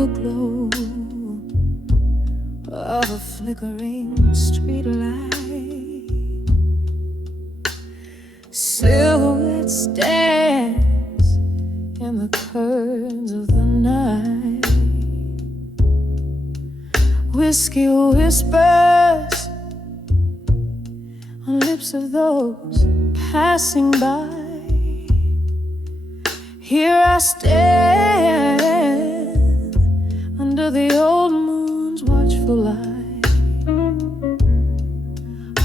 the glow of a flickering street light. Silhouettes dance in the curves of the night. Whiskey whispers on lips of those passing by. Here I stand under the old moon's watchful light,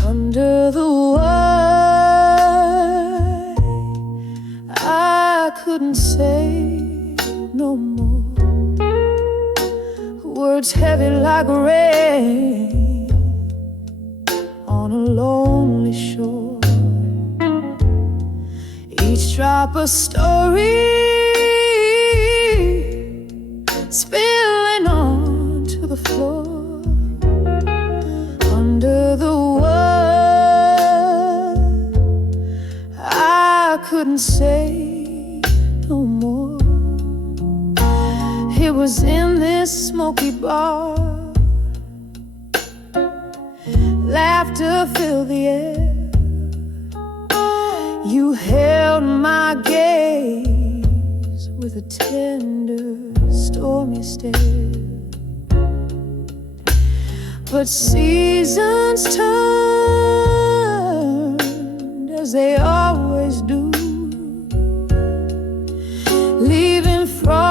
under the wire. I couldn't say no more, words heavy like rain on a lonely shore. Each drop a story spilling onto the floor. Under the world, I couldn't say no more. It was in this smoky bar, laughter filled the air. You held my gaze with a tender, stormy stare. But seasons turned as they always do, leaving frost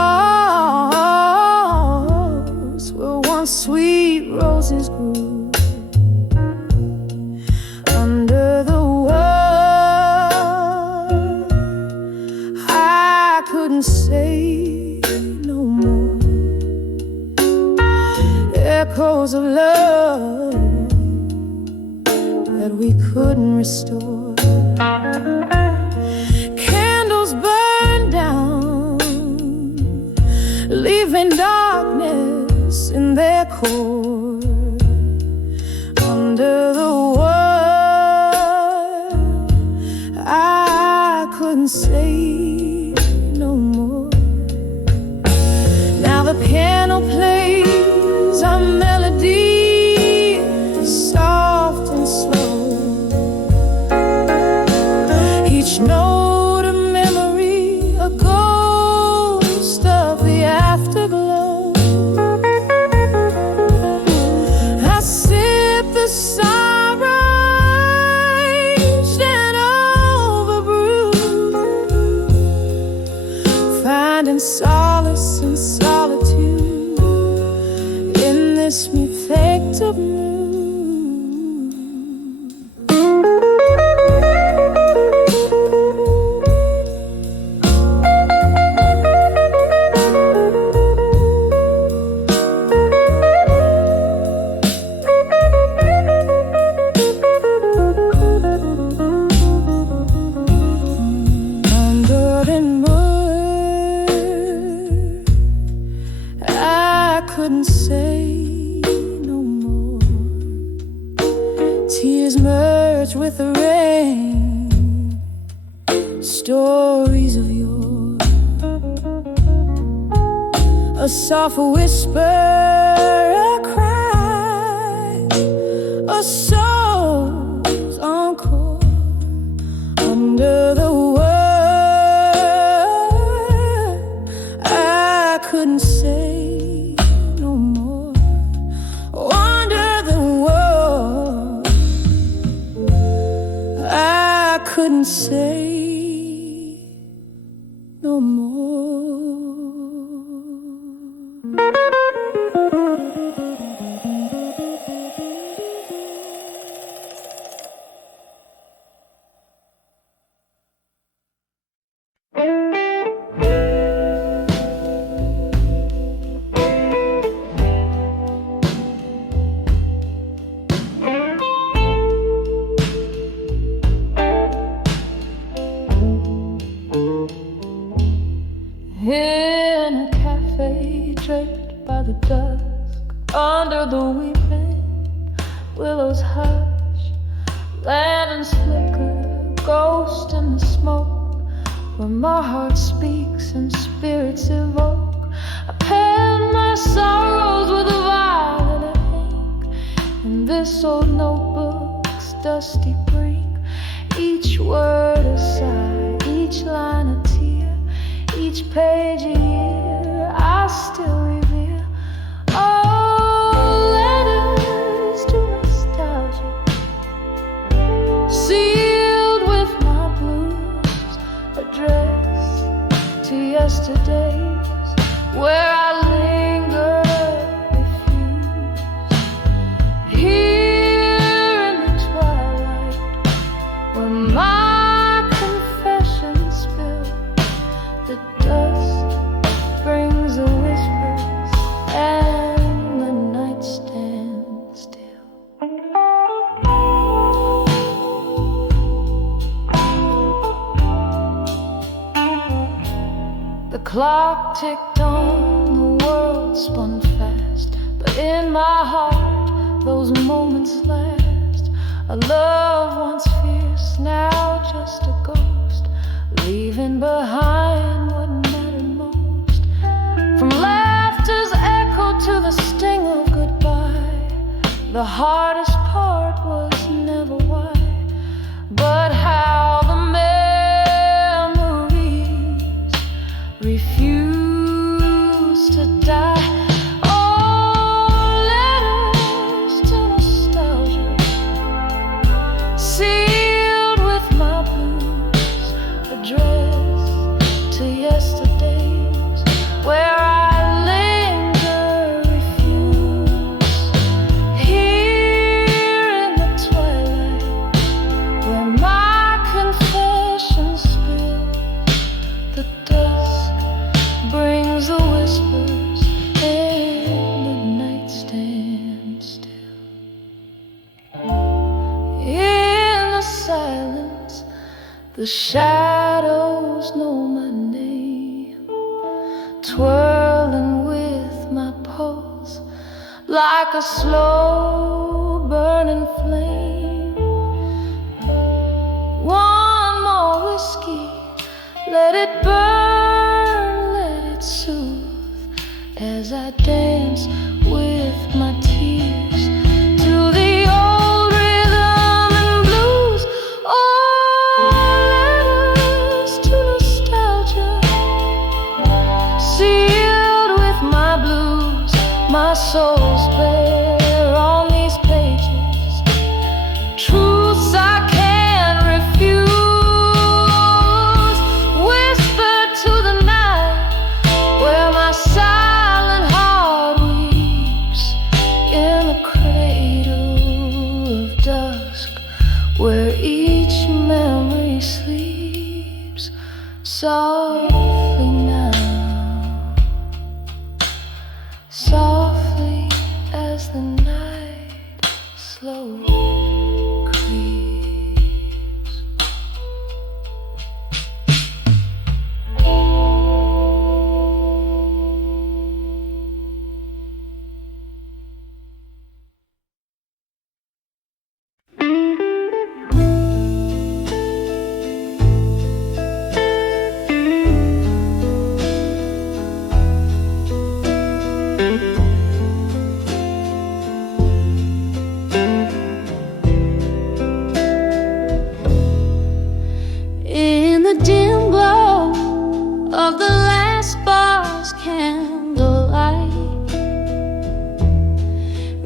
where once sweet roses grew. Under the world, I couldn't say no more. Echoes of love that we couldn't restore. Candles burned down, leaving darkness in their core. Under the world, I couldn't say no more. Now the piano plays a melody, soft and slow. Each note a memory, a ghost of the afterglow. I sip the sunrise and overbrew, finding solace in solitude in this me-faked-up mood. Under the mud, I couldn't say no more. Tears merged with the rain, stories of yore. A soft whisper, a cry, a soul's encore. Under the world, I couldn't say no more. Under the world, I couldn't say no more. In a cafe draped by the dusk, under the weeping willows hush, lanterns flicker, ghost in the smoke, where my heart speaks and spirits evoke. I pen my sorrows with a violet ink in this old notebook's dusty brink. Each word a sigh, each line a tear, each page a year I still revere. Oh, letters to nostalgia, sealed with my blues, addressed to yesterdays where I linger, refuse. Here in the twilight, where my confessions spill, the dusk brings the whispers and the night stands still. The clock ticked on, the world spun fast, but in my heart those moments last. A love once fierce, now just a ghost, leaving behind what mattered most. From laughter's echo to the sting of goodbye, the hardest part was never why, but how the memories refuse to die. Oh, letters to nostalgia, sealed with my blues, addressed to yesterdays where I linger, refuse. Here in the twilight, where my confessions spill, the dusk brings the whispers and the night stands still. In the silence, the shadows know my name, twirling with my pulse like a slow burning flame. One more whiskey, let it burn, let it soothe, as I dance with my tears to the old rhythm and blues. Oh, letters to nostalgia, sealed with my blues, my soul's bare on these pages, truths I can't refuse. Whispered to the night, where my silent heart weeps, in the cradle of dusk, where each memory sleeps softly now, softly as the night slowly creeps. In the dim glow of the last bar's candlelight,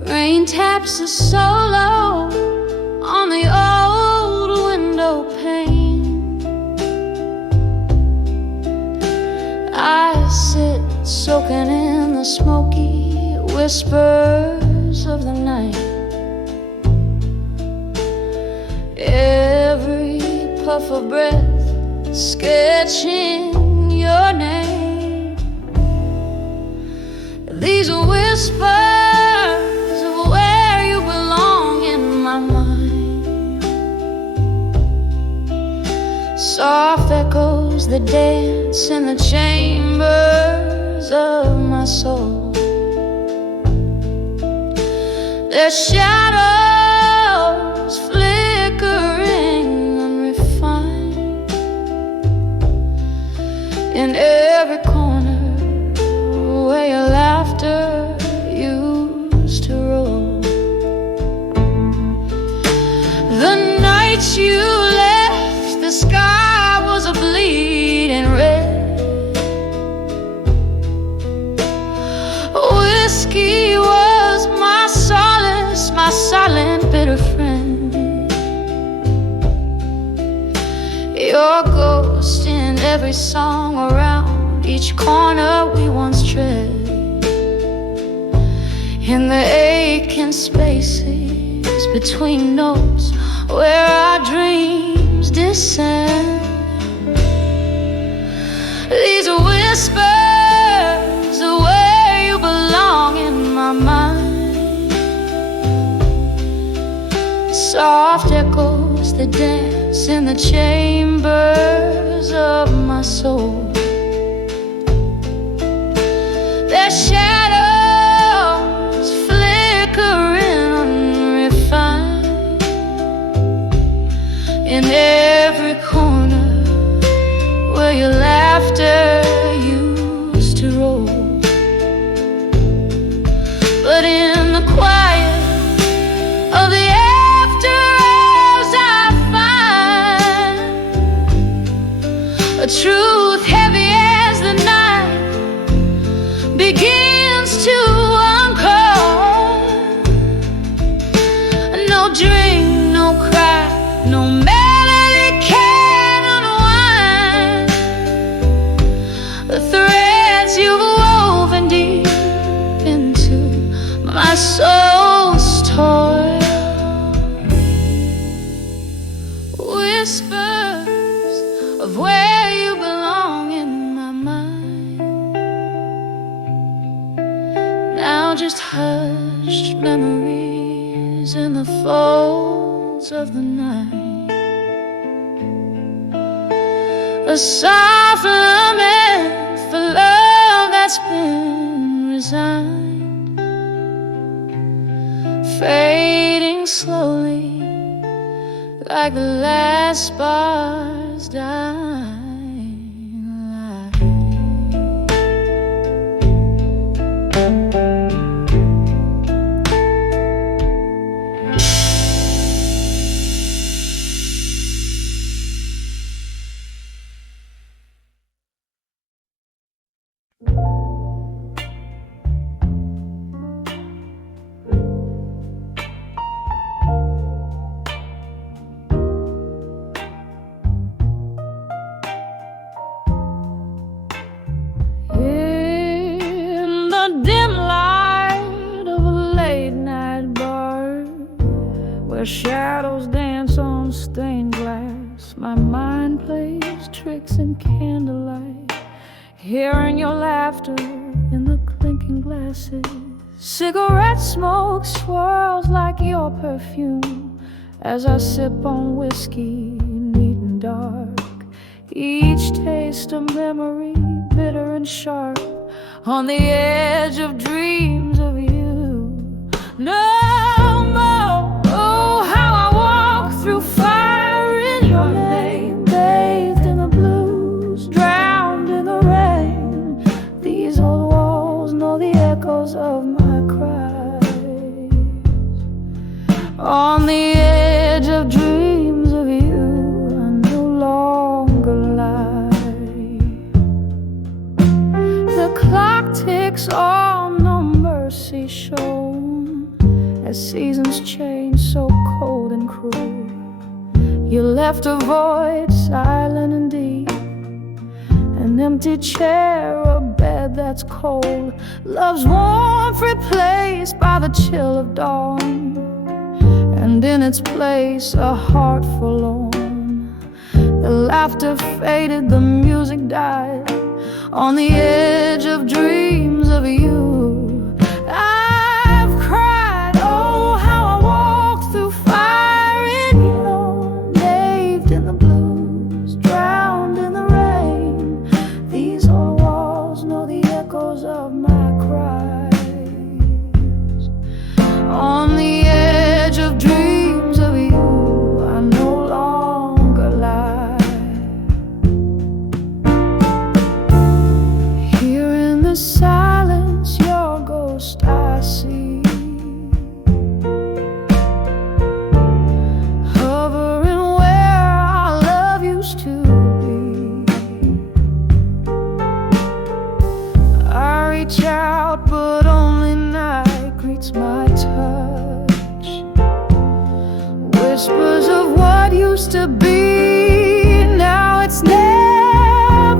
rain taps a solo on the old window pane. I sit soaking in the smoky whispers of the night. Every puff of breath sketching your name. These whispers of where you belong in my mind, soft echoes that dance in the chambers of my soul. Their shadows flickering unrefined in every corner where your laughter every song around each corner we once tread. In the aching spaces between notes where our dreams descend. These whispers are where you belong in my mind. Soft echoes that dance in the chambers of my soul. Their shadows flickering unrefined in every corner where your laughter used to roll. But in the quiet of the after hours I find a truth heavy as the night begins to uncoil. No drink, no cry, no melody can unwind the threads you've woven deep into my soul's toil. Whispers of where you belong in my mind. Now just hushed memories in the folds of the night. A soft lament for love that's been resigned, fading slowly like the last spar's dying light. In the dim light of a late night bar, where shadows dance on stained glass, my mind plays tricks in candlelight, hearing your laughter in the clinking glasses. Cigarette smoke swirls like your perfume as I sip on whiskey, neat and dark. Each taste a memory, bitter and sharp, on the edge of dreams of you. No more. Oh, how I walk through fire in your name, bathed in the blues, drowned in the rain. These old walls know the echoes of my cries. On the edge of dreams of you, I no longer lie. The clock ticks on, no mercy shown, as seasons change so cold and cruel. You left a void, silent and deep, an empty chair, a bed that's cold, love's warmth replaced by the chill of dawn, and in its place a heart forlorn. The laughter faded, the music died, on the edge of dreams of you. I've cried, oh how I walked through fire in your, bathed in the blues, drowned in the rain. These old walls know the echoes of my cries. On the edge of dreams of you, I no longer lie. Here in the silence, your ghost I see, hovering where our love used to be. I reach out, but only night greets my touch. Whispers of what used to be, now it's never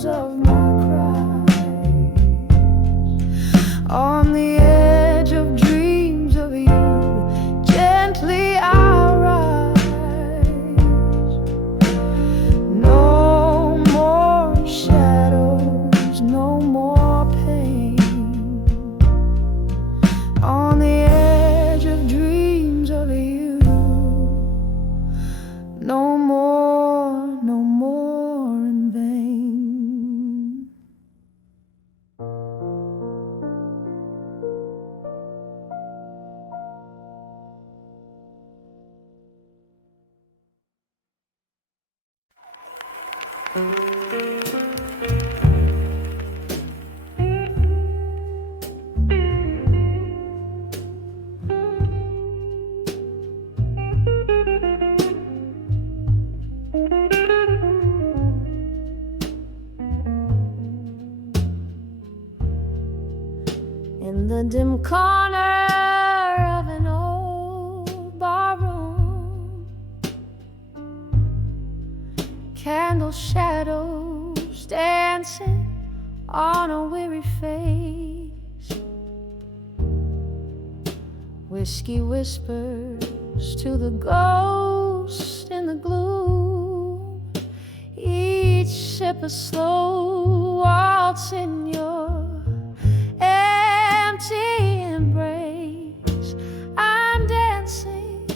echoes of my cries. On the edge of dreams of you, gently I'll rise. No more shadows, no more pain. On the edge of dreams of you, no more, no more in vain. In the dim corner of an old barroom, candle shadows dancing on a weary face. Whiskey whispers to the ghost in the gloom. Each sip a slow waltz in your empty embrace. I'm dancing,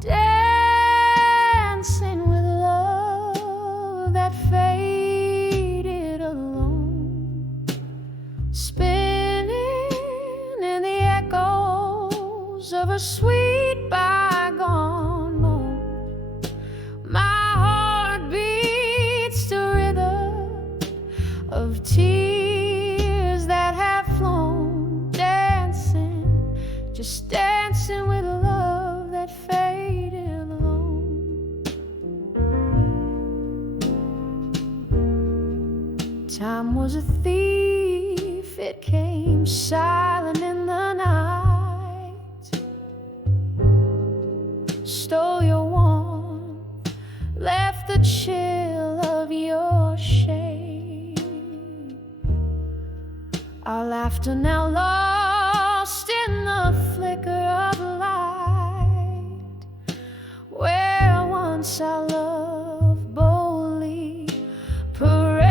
dancing with love that faded alone, spinning in the echoes of a sweet bygone moment. My heart beats to rhythm of tears that have flown, dancing, just dancing with love that faded alone. Time was a thief, it came silent in the night, stole your warmth, left the chill of your shade. Our laughter now lost in the flicker of light, where once our love boldly paraded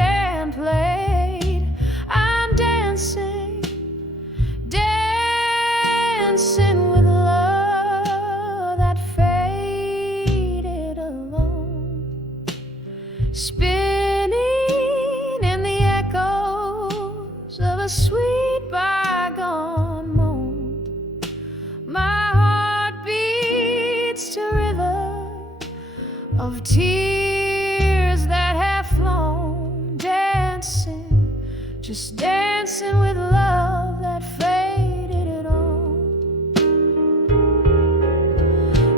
and played. I'm dancing, dancing with love that faded alone, spinning in the echoes of a sweet bygone moment. My heart beats to rhythm of tears that have flown, dancing, just dancing with love that faded it on.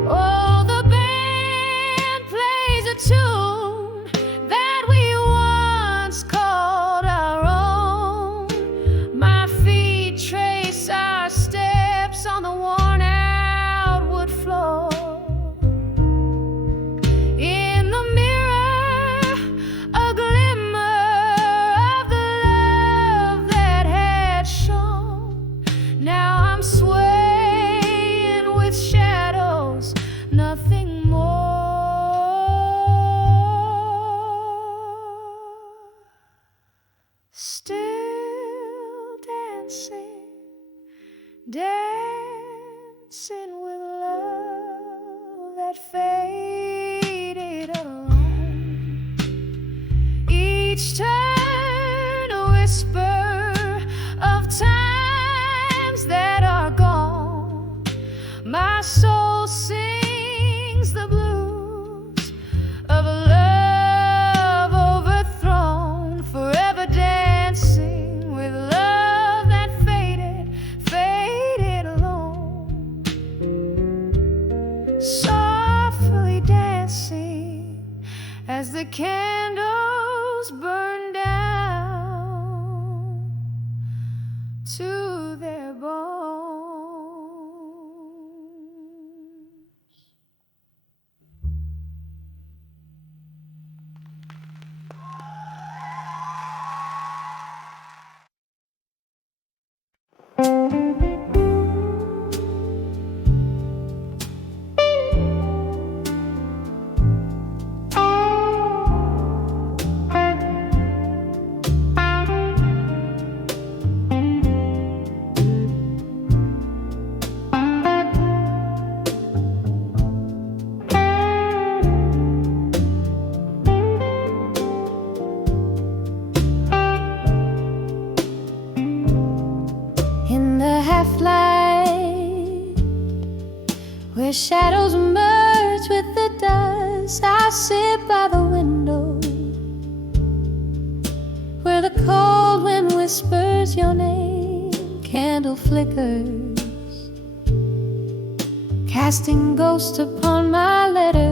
Oh, the band plays a tune that we once called our own. My feet trace our steps on the worn out wood floor. In the mirror, a glimmer of the love that had shone. Now I'm swaying with shadows, nothing more. Still dancing, dancing with love that faded alone. Each turn a whisper of times that are gone. My soul sings the blues of a love overthrown, forever dancing with love that faded, faded alone. Softly dancing as the candles burn down to their bones. shadows merge with the dust, I sit by the window where the cold wind whispers your name. Candle flickers, casting ghosts upon my letter,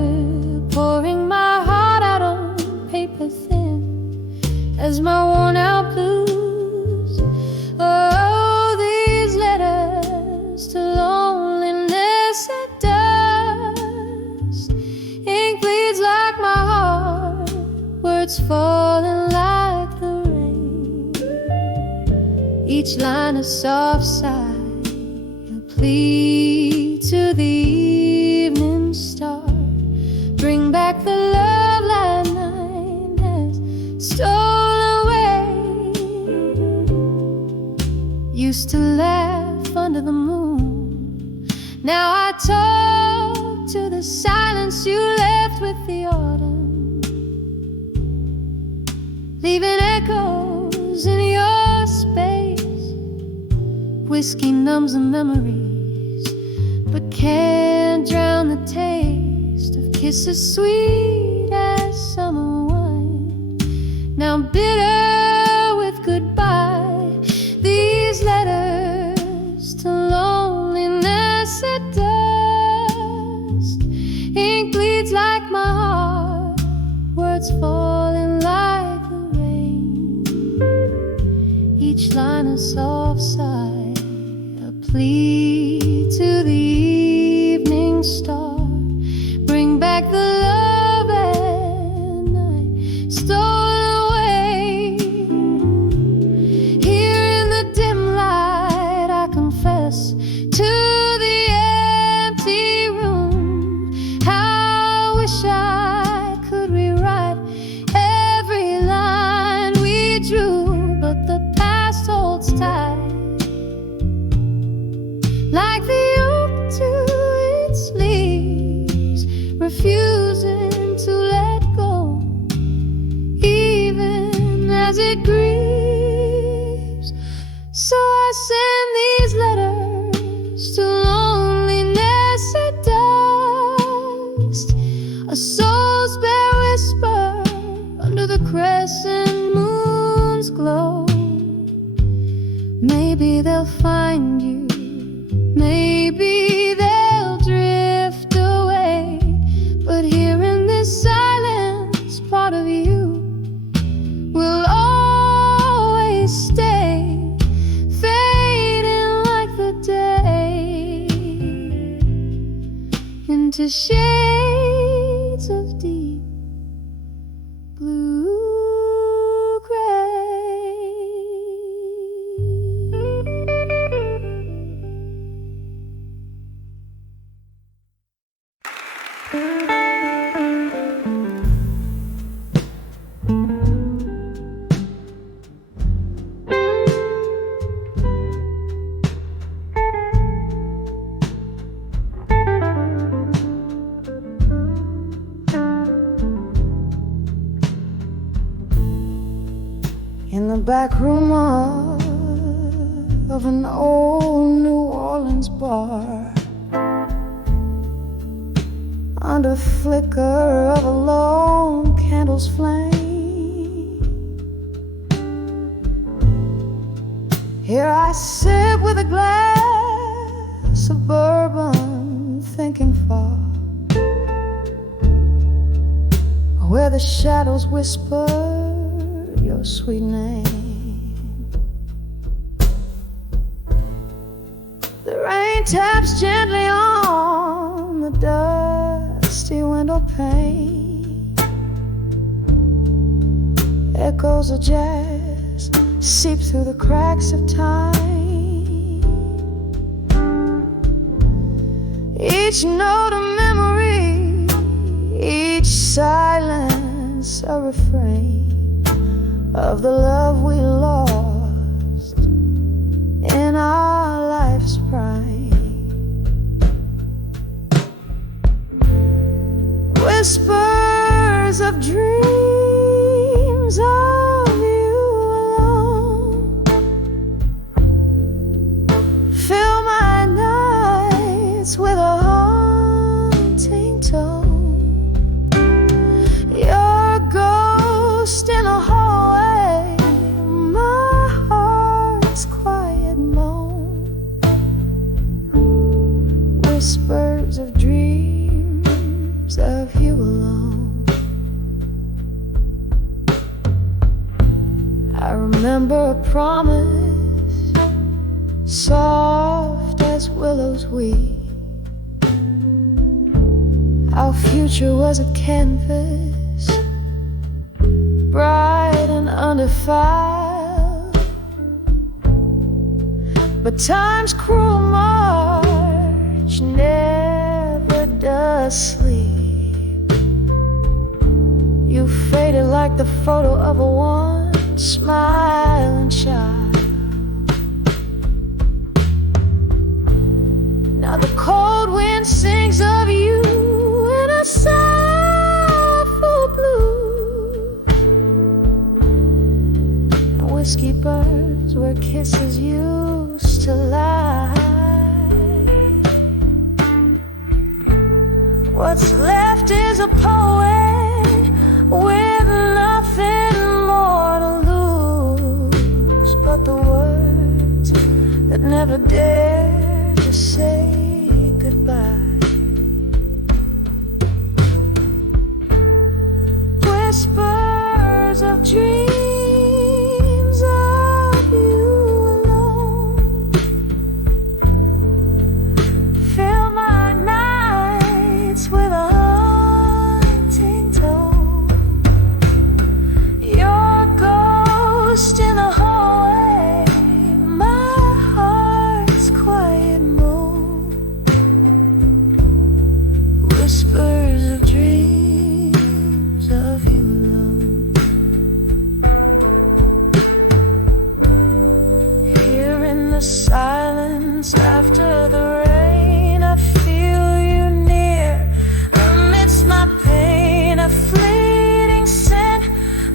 pouring my heart out on paper thin as my worn out blues. Oh, these letters to loneliness at dust. Ink bleeds like my heart, words falling like the rain. Each line a soft sigh, a plea to the evening star. Bring back the love that night has stolen away. Used to laugh under the moon, now I talk to the silence you left with the autumn, leaving echoes in your space. Whiskey numbs the memories, but can't drown the taste of kisses sweet as summer wine. Now bitter with goodbye, these letters to loneliness at dust. Ink bleeds like my heart, words falling like the rain. Each line a soft sigh, a plea to the evening star. Bring back the love at night stolen away. Here in the dim light I confess to the empty room. How I wish I could rewrite every line we drew, but the past holds tight like the oak to its leaves, refusing to let go, even as it grieves. So I send these letters to loneliness at dust, a soul's bare whisper under the crescent moon's glow. Maybe they'll find you, maybe they'll drift away, but here in this silence, part of you will always stay, fading like the day into shades of deep blue gray. In the back room of an old New Orleans bar, under flicker of a lone candle's flame, here I sit with a glass of bourbon, thinking far, where the shadows whisper your sweet name. The rain taps gently on the dusty window pane. Echoes of jazz seep through the cracks of time. Each note a memory, each silence a refrain of the love we lost in our life's prime. Whispers of dreams of you alone fill my nights with a I remember a promise, soft as willows weep. Our future was a canvas, bright and undefiled. But time's cruel march never does sleep. You faded like the photo of a once smiling child. Now the cold wind sings of you in a soulful blue, and whiskey burns where kisses used to lie. What's left is a poet with nothing more to lose but the words that never dare to say goodbye. Whispers of dreams of you alone fill my nights with a haunting tone. Your ghost in the hallway, my heart's quiet moan. Whispers of dreams of you alone. Here in the silence after the rain, I feel you near. Amidst my pain, a fleeting scent,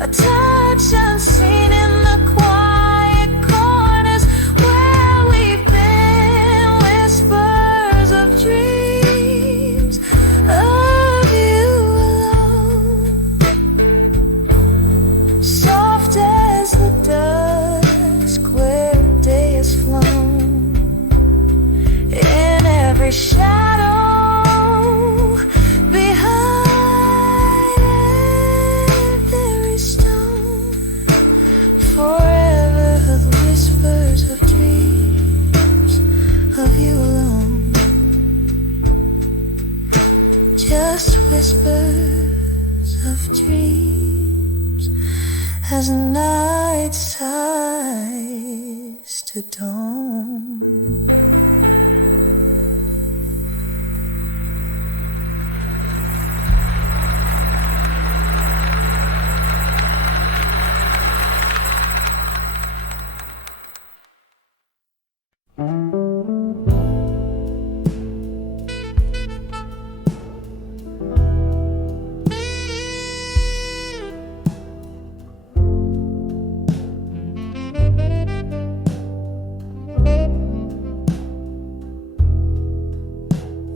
a touch unseen in the quiet corners where we've been. Whispers of dreams of you alone, soft as the dusk where day has flown. In every shadow, behind every stone, forever the whispers of dreams of you alone. Just whispers of dreams as night sighs to dawn.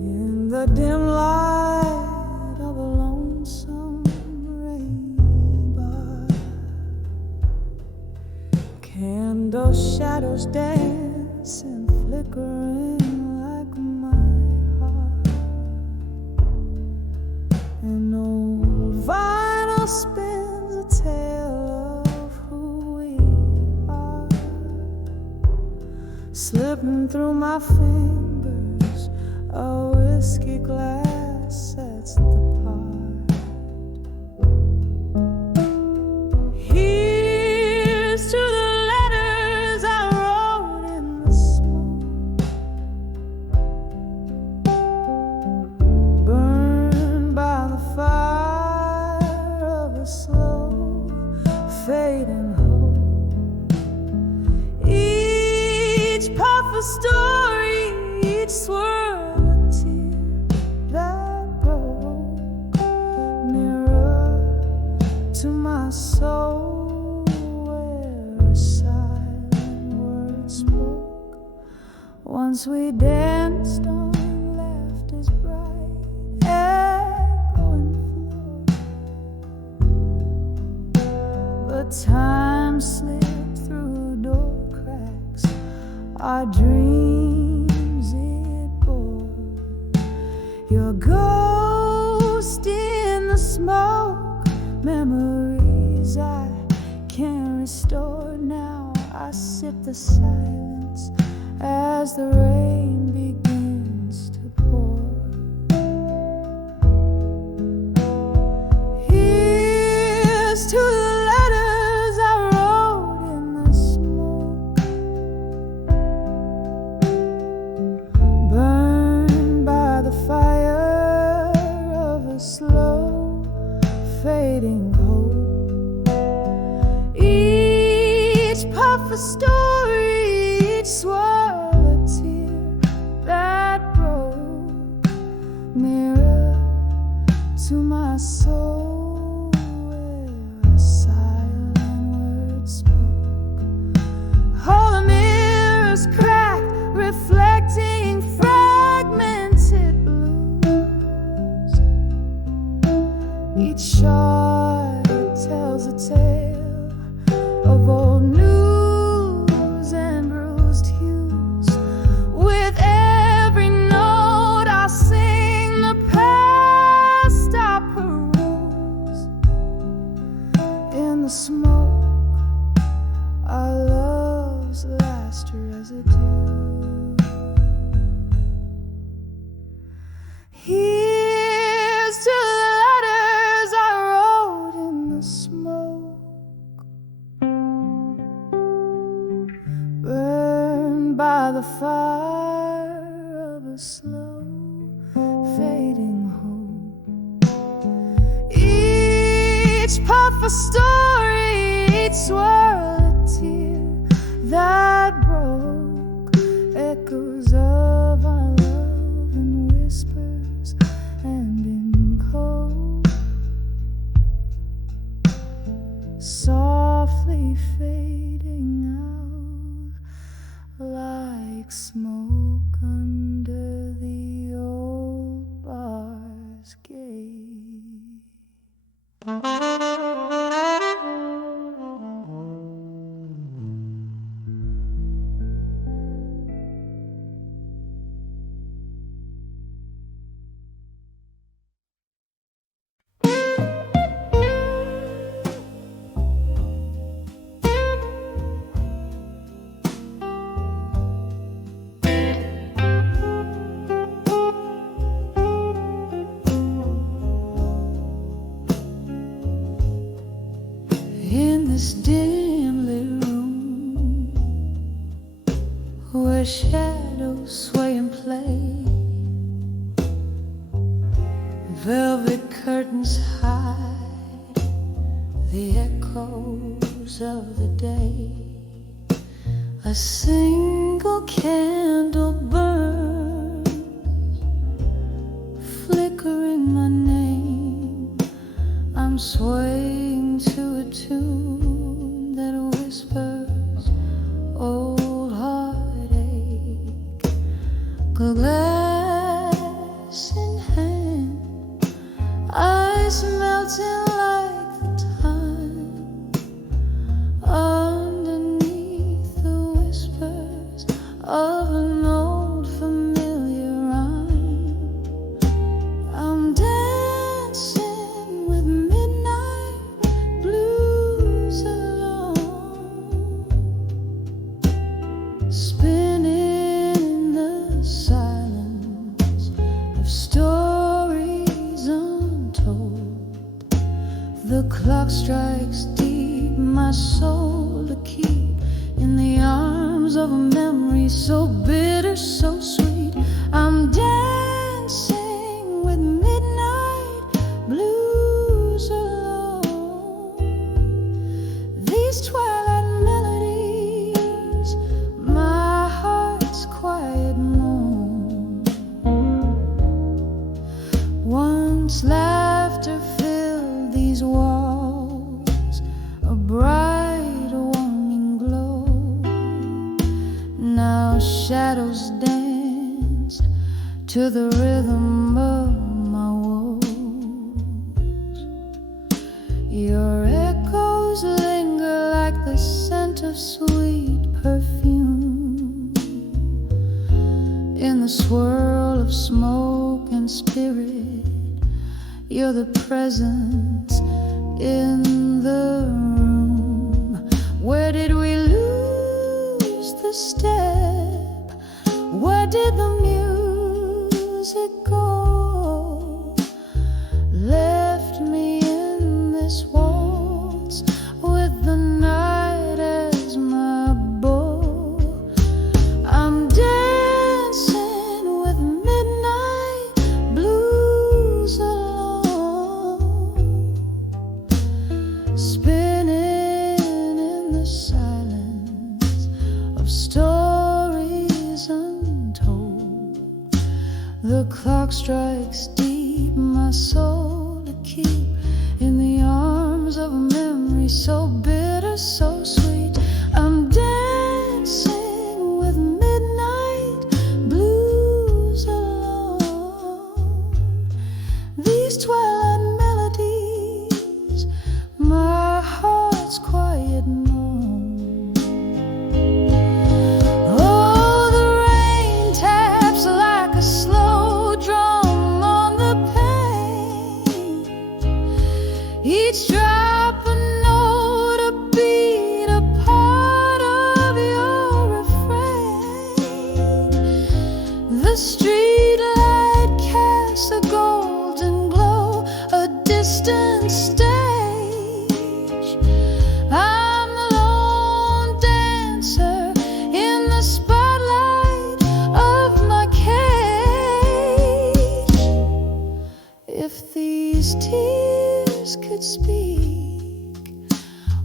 In the dim light of a lonesome rain bar, candle shadows dance and flickering like my heart. An old vinyl spins a tale of who we are, slipping through my fingers. A whiskey glass sets the part. Here's to the letters I wrote in the smoke, burned by the fire of a slow fading hope. Each puff a story, each swirl soul where a silent word spoke. Once we danced on laughter's bright echoing floor, but time slipped through door cracks. Our dreams it bore. Your ghost in the smoke, memories I can't restored. Now I sip the silence as the rain begins to pour. Here's to the letters I wrote in the smoke, burned by the fire of a slow fading hope. Each puff a story, each swirl a tear that broke. Mirror to my soul where a silent word spoke. All the mirrors cracked, reflecting fragmented blues. Each shard tells a tale of old news and bruised hues. With every note I sing the past I peruse. In the smoke, our love's last residue. Here's to the letters I wrote in the smoke, burned by the fire of a slow fading hope. Each puff a story, each swirl a tear that broke. Echoes of our love in whispers and in cold, softly fading out like smoke under the old bar's gate. In this dim lit room where shadows sway and play, velvet curtains hide the echoes of the day. A single candle burns, flickering my name. I'm swaying to a tune that whispers old heartache. Glass in hand, ice melting like the time. Underneath the whispers of an old familiar rhyme, I'm dancing with midnight blues alone, spinning in the silence of stories untold. The clock strikes deep, my soul to keep in the arms of a memory so bitter, so sweet. I'm dancing with midnight blues alone. These twilight melodies, my heart's quiet moan. Once laughter filled these walls, a bright warming glow. Now shadows danced to the rhythm of my woes. Your echoes linger like the scent of sweet perfume in the swirl of smoke and spirit. You're the presence in the room. dance with the night as my bow. I'm dancing with midnight blues alone, spinning in the silence of stories untold. The clock strikes deep, my soul to keep in the arms of a memory so bitter, so sweet. I'm dancing with midnight blues alone. These twilight melodies, my heart's quiet moan. Oh, the rain taps like a slow drum on the pane. Each drop a note, a beat, a part of your refrain. The street light casts a golden glow, a distant stage. I'm the lone dancer in the spotlight of my cage. If these tears could speak,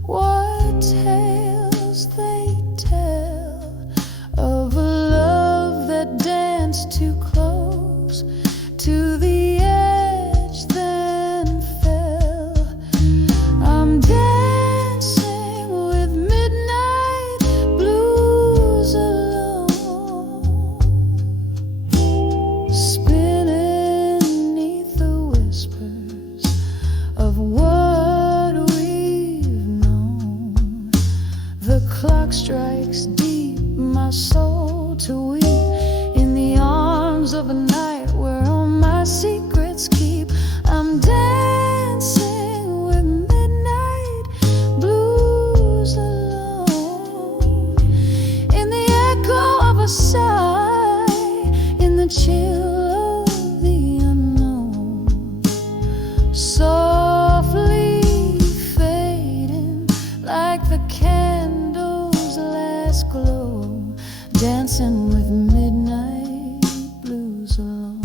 what tales they tell of a love that danced too close to the edge, then fell. I'm dancing with midnight blues alone, spinning beneath the whispers of what we've known. The clock strikes deep, my soul to weep in the arms of a night where all my secrets keep. I'm dancing with midnight blues alone, in the echo of a sigh, in the chill of the unknown, softly fading like the candle's last glow, dancing with midnight blues alone.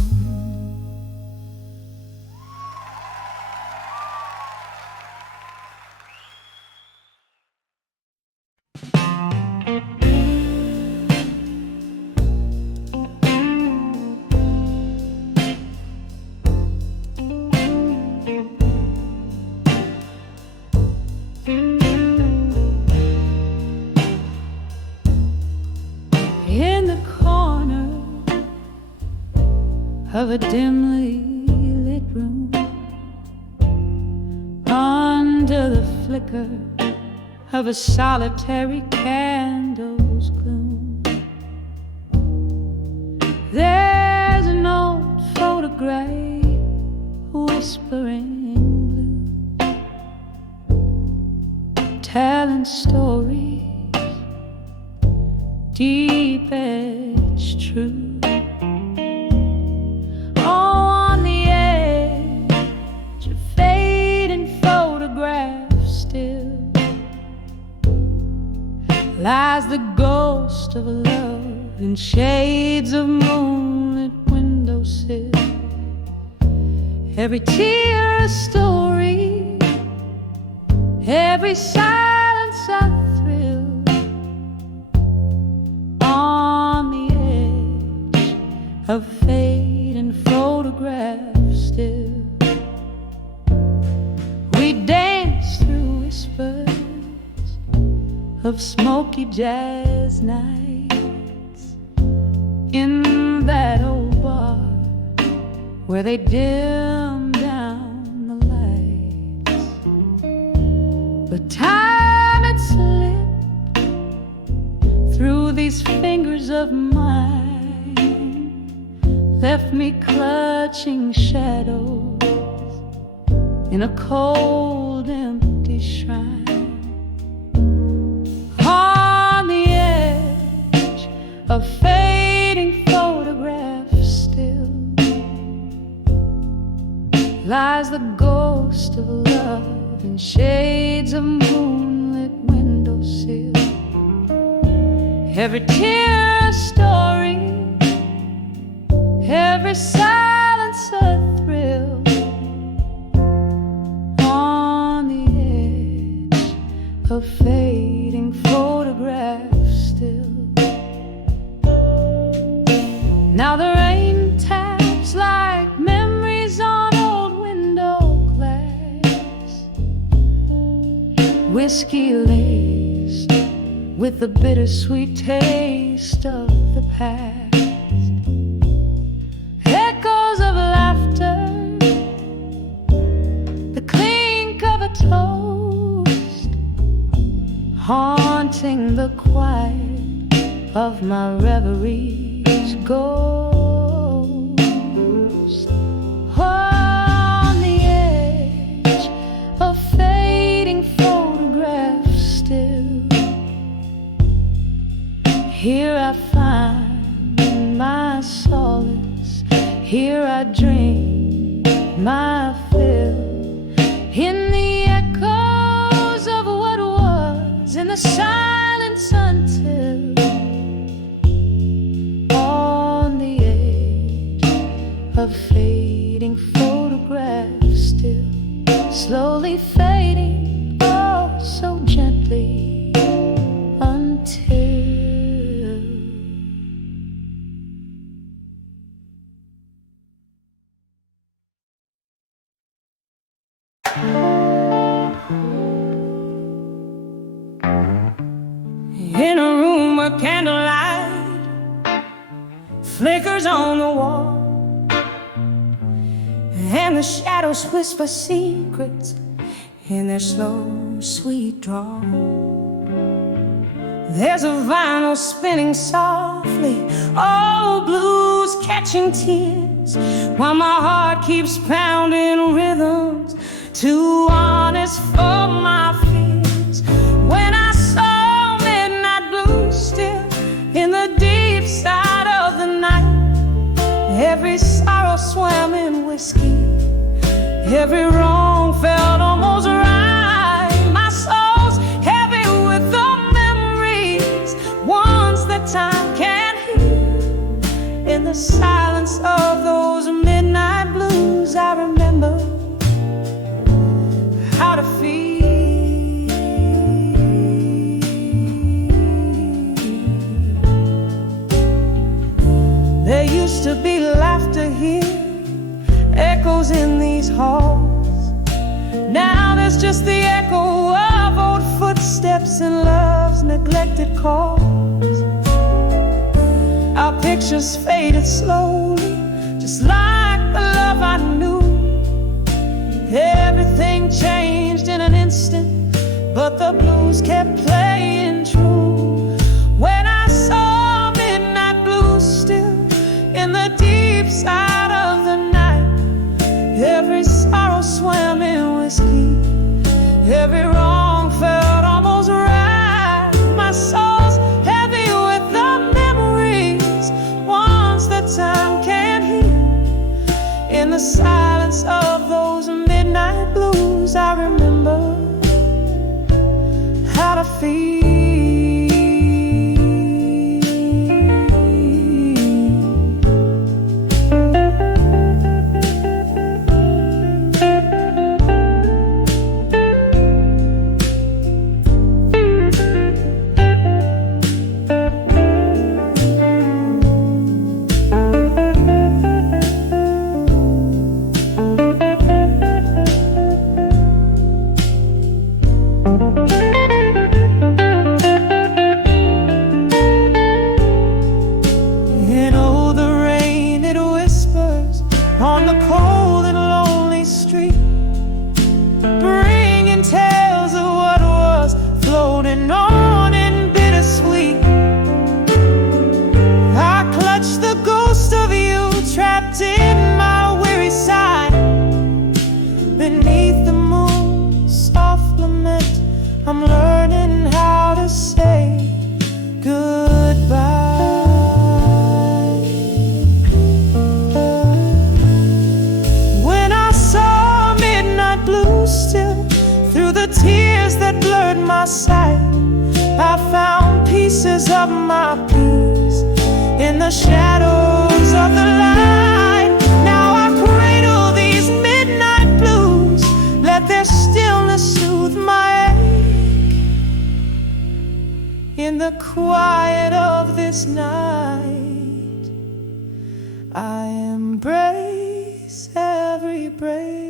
In the corner of a dimly lit room, under the flicker of a solitary candle's gloom, there's an old photograph whispering blue, telling stories deep edge true. On the edge, a fading photograph still lies the ghost of a love in shades of moonlit windowsill. Every tear a story, every silence a thrill. On the edge of fading photograph still, we dance through whispers of smoky jazz nights in that old bar where they dim down the lights. But time had slipped through these fingers of mine, left me clutching shadows in a cold, empty shrine. On the edge of fading photograph still lies the ghost of love in shades shades of moonlit windowsill. Every tear a story, every silence a thrill. On the edge of fading photographs still. Now the rain taps like memories on old window glass, whiskey laced with the bittersweet taste of the past. Echoes of laughter, the clink of a toast, haunting the quiet of my reverie's ghost. On the edge of fading photographs still, here I find my solace, here I drink my fill, in the echoes of what was, in the silence until. On the edge of fading photographs still, slowly fading, oh so gently, until. In a room where candlelight flickers on the wall, and the shadows whisper secrets in their slow, sweet drawl. There's a vinyl spinning softly, old blues catching tears, while my heart keeps pounding rhythms too honest for my fears. When I saw midnight blue still in the deep side of the night, every sorrow swam in whiskey, every wrong felt almost right. My soul's heavy with the memories, ones that time can't heal. In the silence of those midnight blues, I remember how to feel. There used to be laughter here, echoes in these halls. Now there's just the echo of old footsteps in love's neglected calls. Our pictures faded slowly, just like the love I knew. Everything changed in an instant, but the blues kept playing true. When I saw midnight blues still in the deep side of the night, every sorrow swam in whiskey, every wrong felt almost right. My soul's heavy with the memories, ones that time can't heal. In the silence of those midnight blues, I remember how to feel. pieces of my peace in the shadows of the light. Now I cradle these midnight blues, let their stillness soothe my ache. In the quiet of this night, I embrace every break.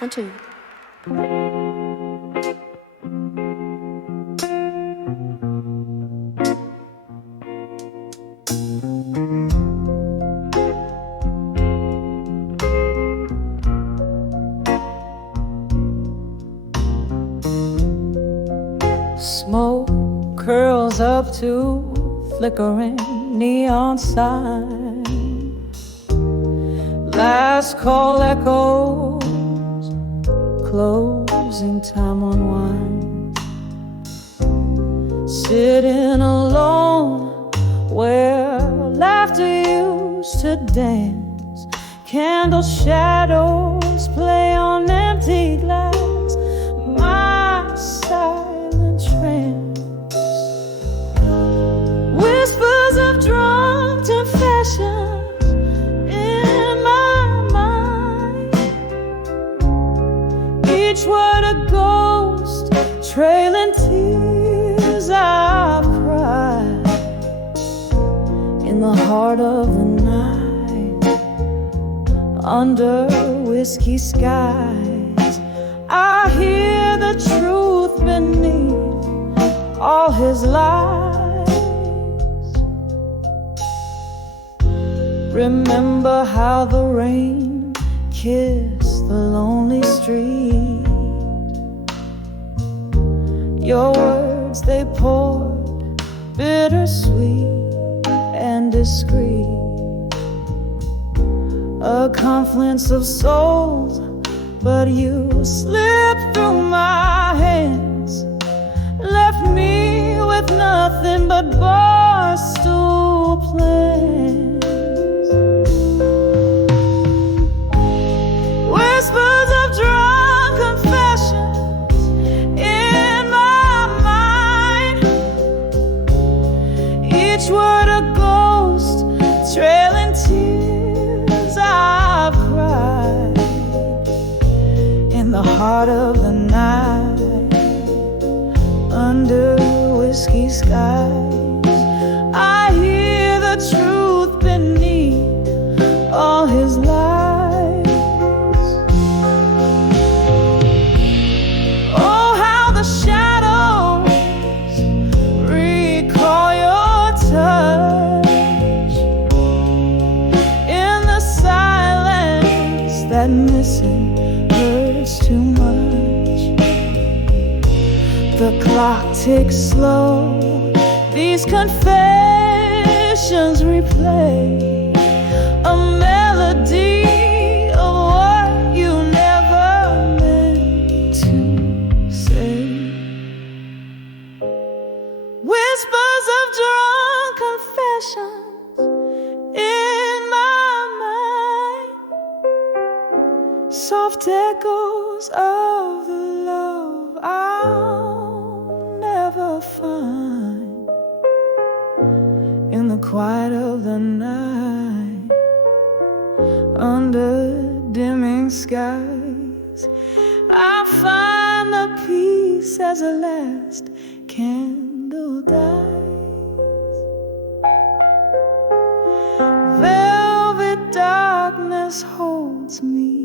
One, two. Smoke curls up to flickering neon sign. Last call echoes, closing time unwinds. Sitting alone where laughter used to dance. Candle shadows play on empty glass. My silent trance, whispers of drunk confessions in my mind. Each word a ghost, trailing tears I've cried. In the heart of the night, under whiskey skies, I hear the truth beneath all his lies. Remember how the rain kissed the lonely street. Your words, they poured bittersweet and discreet. A confluence of souls, but you slipped through my hands, left me with nothing but barstool plans. Whispers of drunk confessions in my mind. Each word a ghost, trailing tears I've cried. In the heart of the night, under whiskey skies, I hear the truth beneath all his lies. Oh, how the shadows recall your touch. In the silence, that missing hurts too much. The clock ticks slow, these confessions replay. A melody of what you never meant to say. Whispers of drunk confessions in my mind. Soft echoes of the love I'll never find. In the quiet of the night, under dimming skies, I find the peace as a last candle dies. Velvet darkness holds me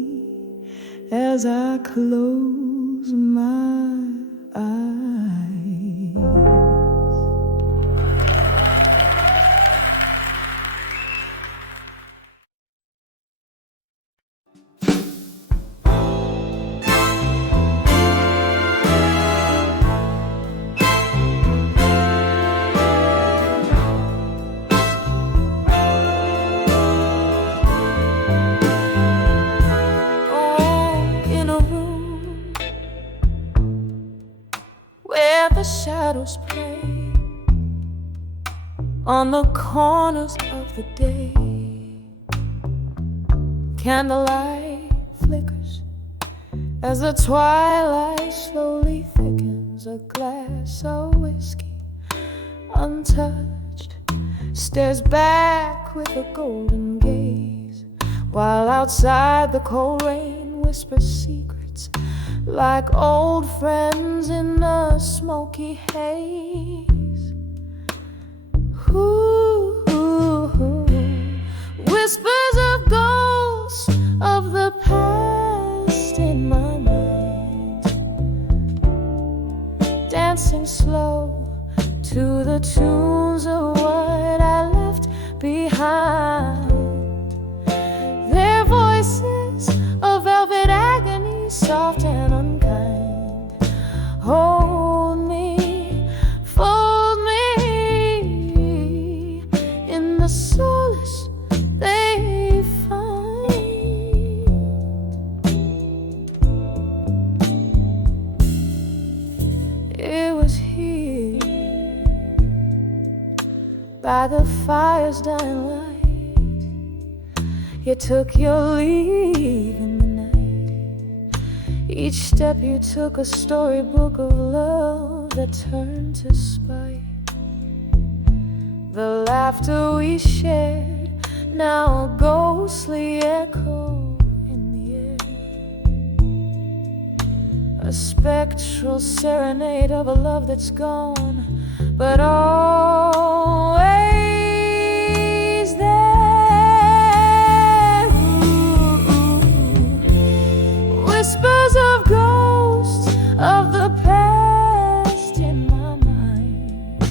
as I close my eyes. The shadows play, on the corners of the day. Candlelight flickers as the twilight slowly thickens. A glass of whiskey, untouched, stares back with a golden gaze, while outside the cold rain whispers secrets like old friends in a smoky haze. Ooh, whispers of ghosts of the past in my mind, dancing slow to the tunes of what I left behind. Their voices of velvet agony, soft and unkind, hold me, fold me in the solace they find. It was here by the fire's dying light, you took your leave in the night. Each step you took a storybook of love that turned to spite. The laughter we shared, now a ghostly echo in the air. A spectral serenade of a love that's gone, but always there. Ooh, whispers of ghosts of the past in my mind,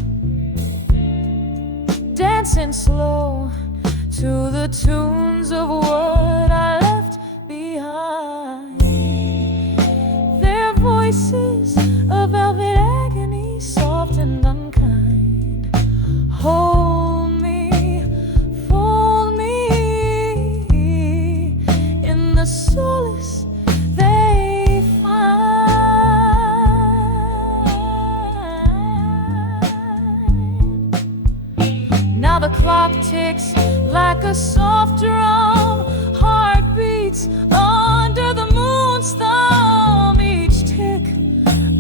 dancing slow to the tunes of what I left behind. Their voices of velvet agony, soft and unkind, hold me, fold me in the solace they find. Now the clock ticks like a soft drum, heart beats under the moon's thumb. Each tick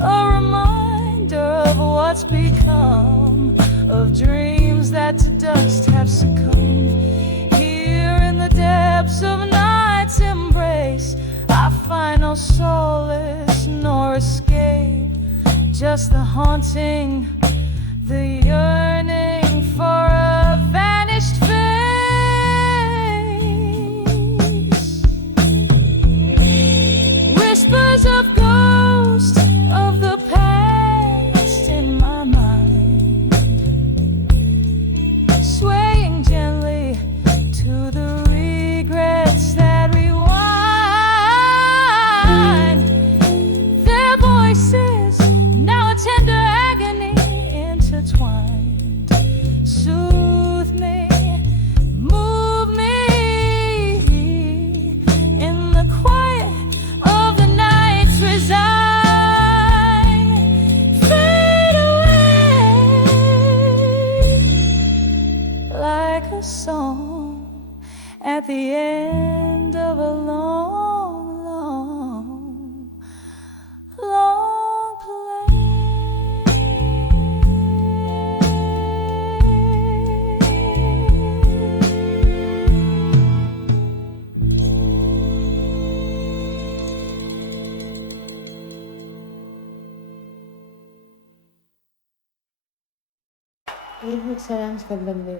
a reminder of what's become of dreams that to dust have succumbed. Here in the depths of night's embrace, I find no solace nor escape, just the haunting, the yearning for a vanished face. Whispers of ghosts of the past in my mind, swaying gently to the regrets that rewind. Their voices, now a tender agony intertwined, soothe me, move me in the quiet of the night's resign. Fade away like a song at the end of a long, long, long play. Ini sayang sekali.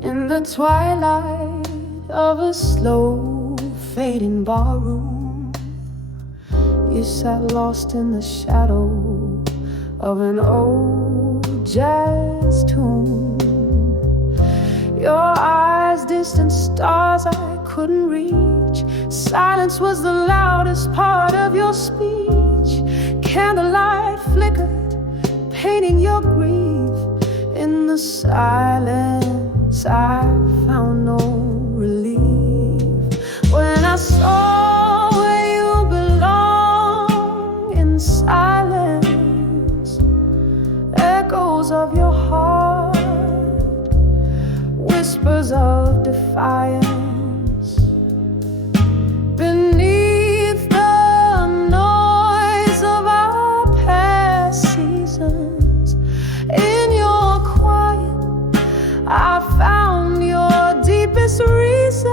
In the twilight of a slow fading barroom, you sat lost in the shadow of an old jazz tune. Your eyes, distant stars I couldn't reach. Silence was the loudest part of your speech. candlelight flickered, painting your grief. In the silence I found no relief. When I saw where you belong, in silence, echoes of your heart, whispers of defiance. Beneath the noise of our past seasons, in your quiet, I found your deepest reasons.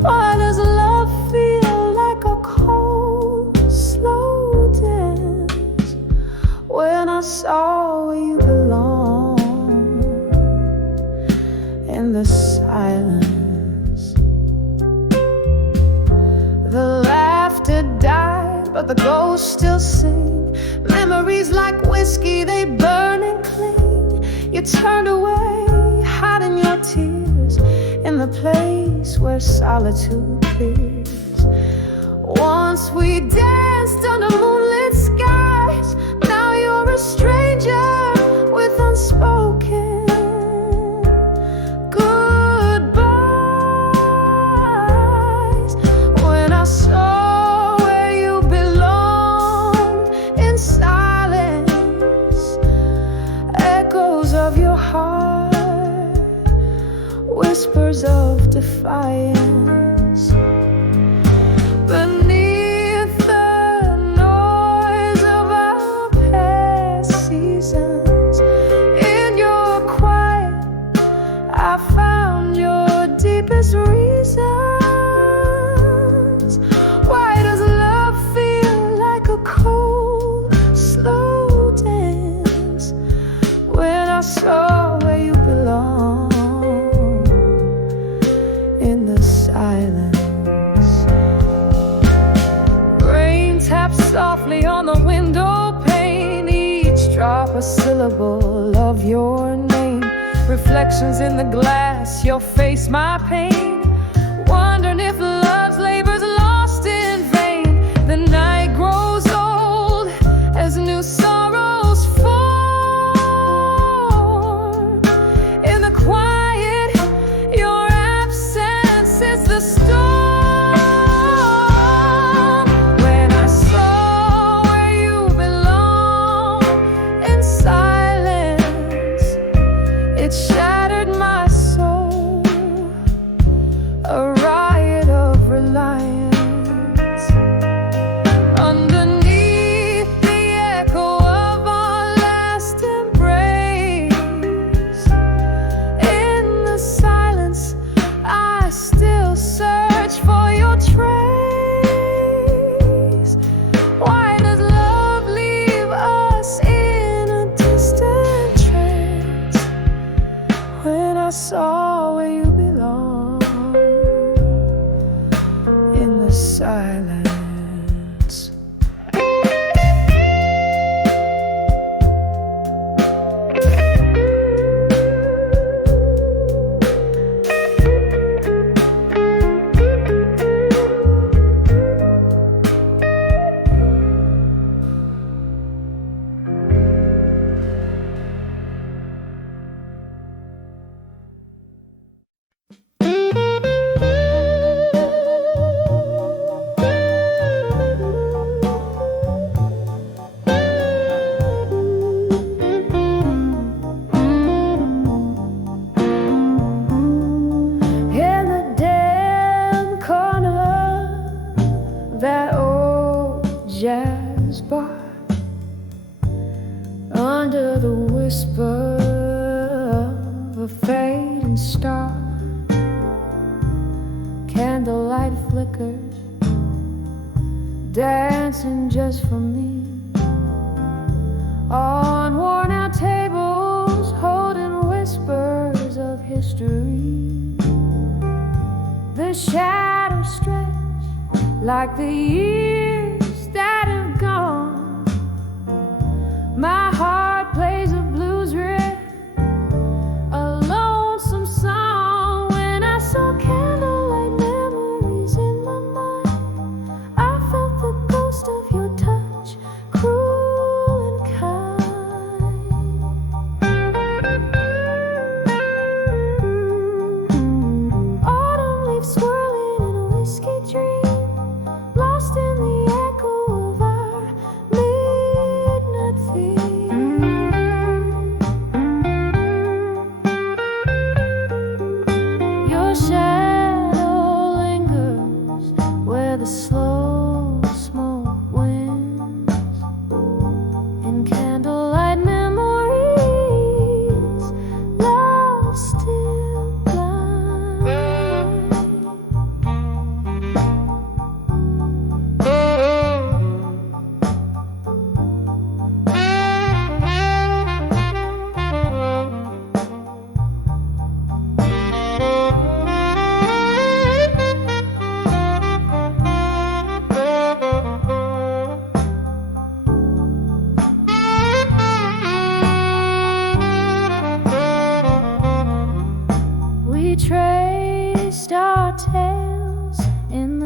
Why does love feel like a cold, slow dance? When I saw where you belong, in the silence, the laughter died, but the ghosts still sing. Memories like whiskey, they burn and cling. You turned away, hiding your tears in the place where solitude clears. Once we danced under moonlit skies, now you're a stranger with unspoken goodbyes. When I saw where you belonged, in silence, echoes of your heart, whispers of defiance. Beneath the noise of our past seasons, in your quiet, I found your deepest reasons. Why does love feel like a cold, slow dance? When I saw where you belong, in the silence. Rain taps softly on the window pane, each drop a syllable of your name. Reflections in the glass, your face, my pain. Wondering if love's labor's lost in vain. The night grows old as new sorrows form. In the quiet, your absence is the storm. When I saw where you belong, in silence, it shattered my soul, a riot of reliance. Underneath the echo of our last embrace, in the silence, I still search for your trace. Why does love leave us in a distant trance? When I saw where you belong, in the silence. In the dim corner of that old jazz bar, under the whisper of a fading star, candlelight flickers, dancing just for me. On worn-out tables, holding whispers of history. The shadows stretch like the years that have gone. My heart plays a blues riff, a lonesome song. When I saw candlelight memories in my mind, I felt the ghost of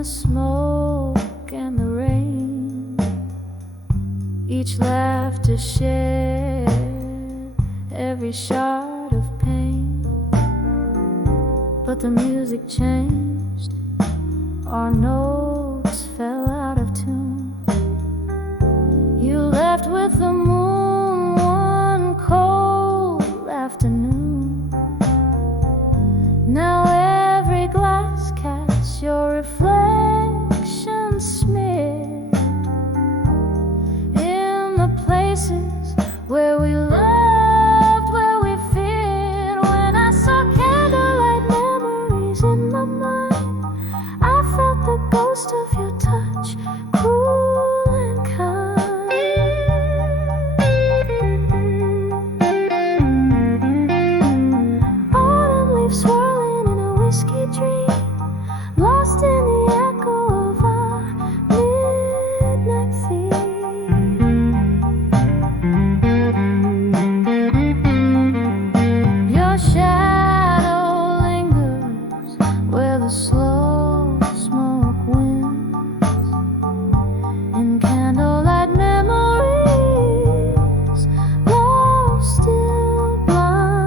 smoke and the rain, each laughter shared, every shard of pain. But the music changed, our notes fell out of tune. You left with the moon one cold afternoon. Now every glass catch your reflection smeared in the places where we loved, where we feared. When I saw candlelight memories in my mind, I felt the ghost of your touch, cool and kind. Autumn leaves swirling in a whiskey dream, lost in the echo of our midnight theme. Your shadow lingers where the slow smoke winds, in candlelight memories, love still blind.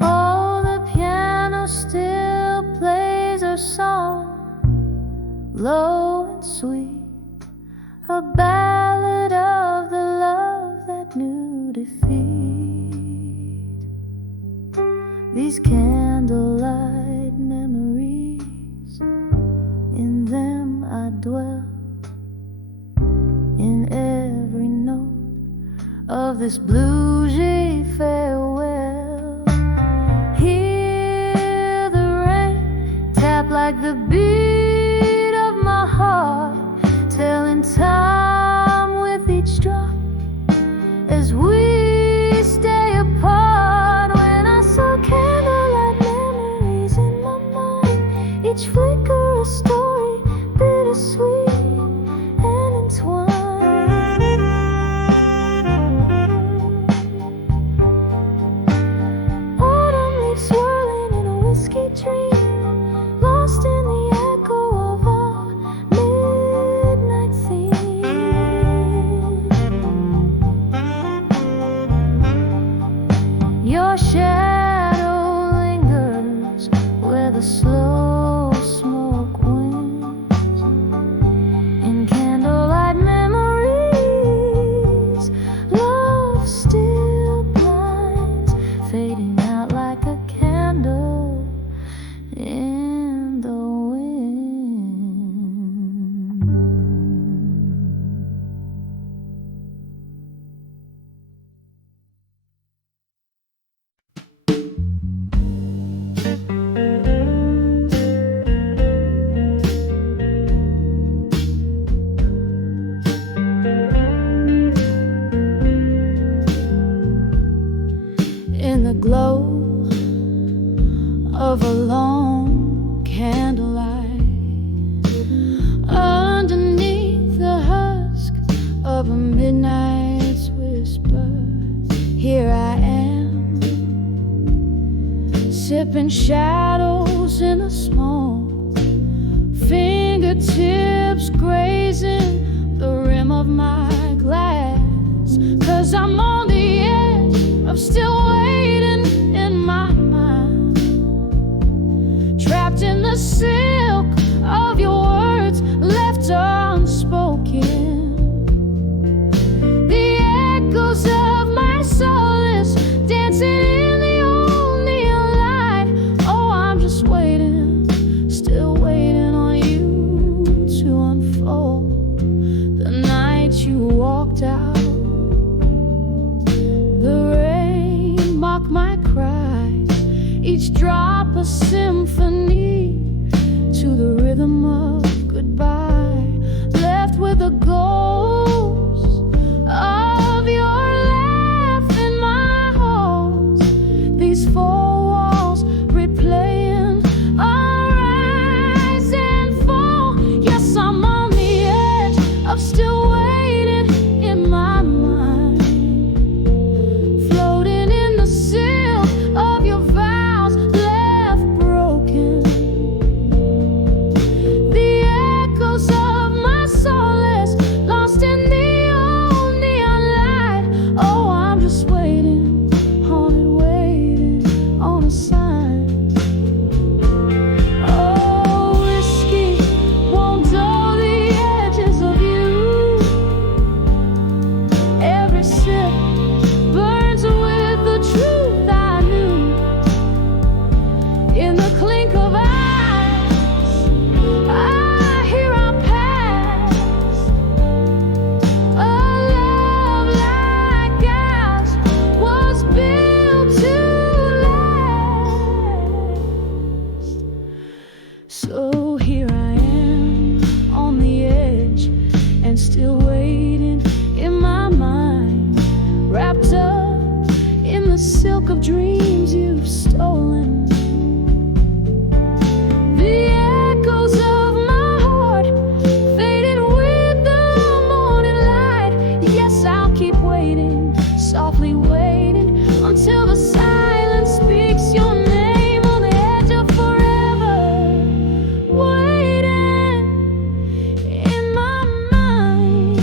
Oh, the piano still plays our song, low and sweet, a ballad of the love that knew defeat. These candlelight memories, in them I dwell, in every note of this bluesy farewell. Hear the rain tap like the beat of my heart, telling time with each drop as we stay apart. When I saw candlelight memories in my mind, each flicker a story, bittersweet and entwined. Autumn leaves swirling in a whiskey dream, lost in the echo of our midnight theme. Your shadow lingers where the slow smoke winds, in candlelight memories, love still blinds, fading out like a candle in the wind. In the glow of a long candlelight, underneath the husk of a midnight's whisper, here I am, sipping shadows in the smoke, fingertips grazing the rim of my glass. 'Cause I'm on the edge of still waiting in my mind, trapped in the silk of your words left unspoken. The echoes of my soul is dancing in the old neon light. Oh, I'm just waiting, still waiting on you to unfold. The night you walked out, the rain mocked my cries, each drop a symphony to the rhythm of goodbye, left with a ghost of your laugh in my halls. These four walls replaying our rise and fall. Yes, I'm on the edge of dreams you've stolen. The echoes of my heart fading with the morning light. Yes, I'll keep waiting, softly waiting, until the silence speaks your name on the edge of forever. Waiting in my mind.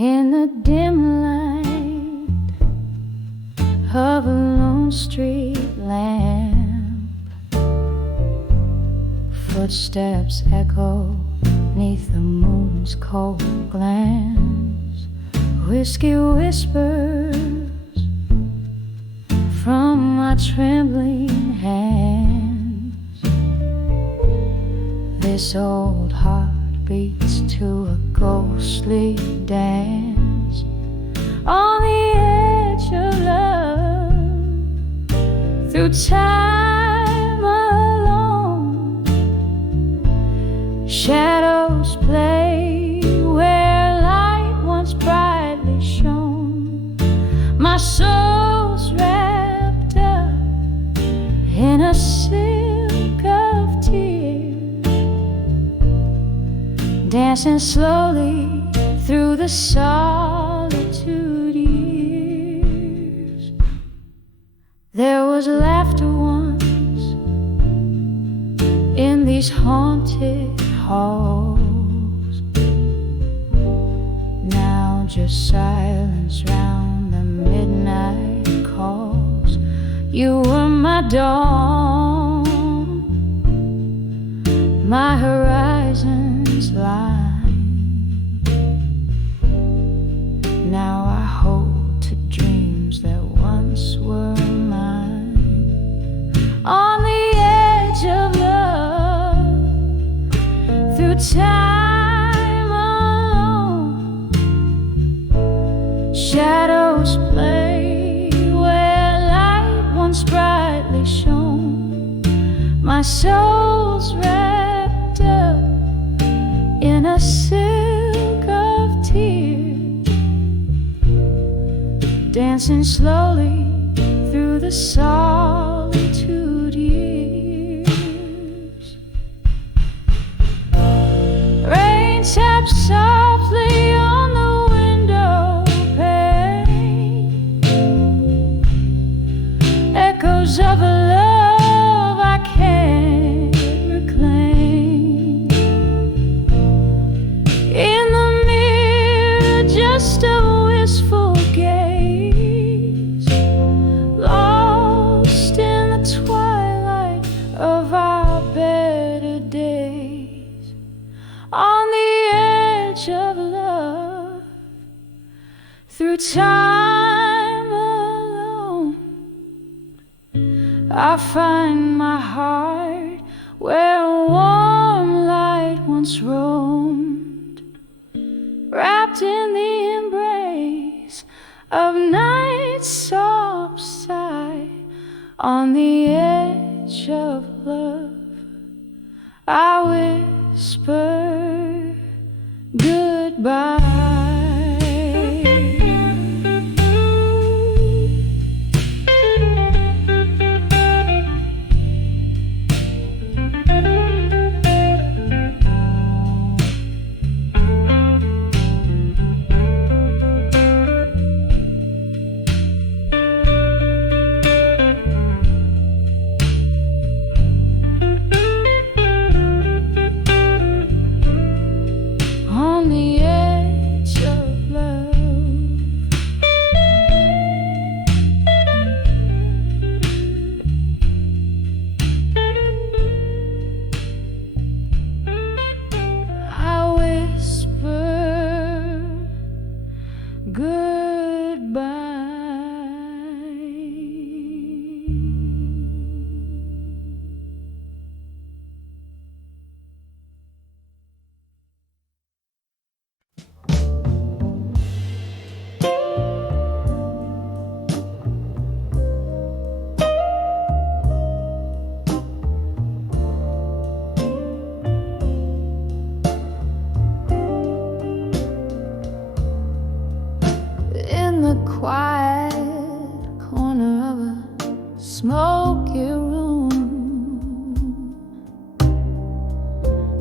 In the dim light of a lone street lamp, footsteps echo neath the moon's cold glance. Whiskey whispers from my trembling hands. This old heart beats to a ghostly dance on the edge of love. Through time alone, shadows play where light once brightly shone. My soul's wrapped up in a silk of tears, dancing slowly through the solitude years. There was laughter once in these haunted halls. Now just silence round the midnight calls. You were my dawn, my horizon's line. Now I hold to dreams that once were mine. On the edge of love, through time alone, shadows play where light once brightly shone. My soul's wrapped up in a silk of tears, dancing slowly through the solitude years. Rain taps softly on the window pane, echoes of a love I can't reclaim. In the mirror, just a wistful gaze, lost in the twilight of our better days. On the edge of love, through time alone, I find my heart where warm light once roamed, wrapped in the embrace of night's soft sigh. On the edge of love, I whisper goodbye.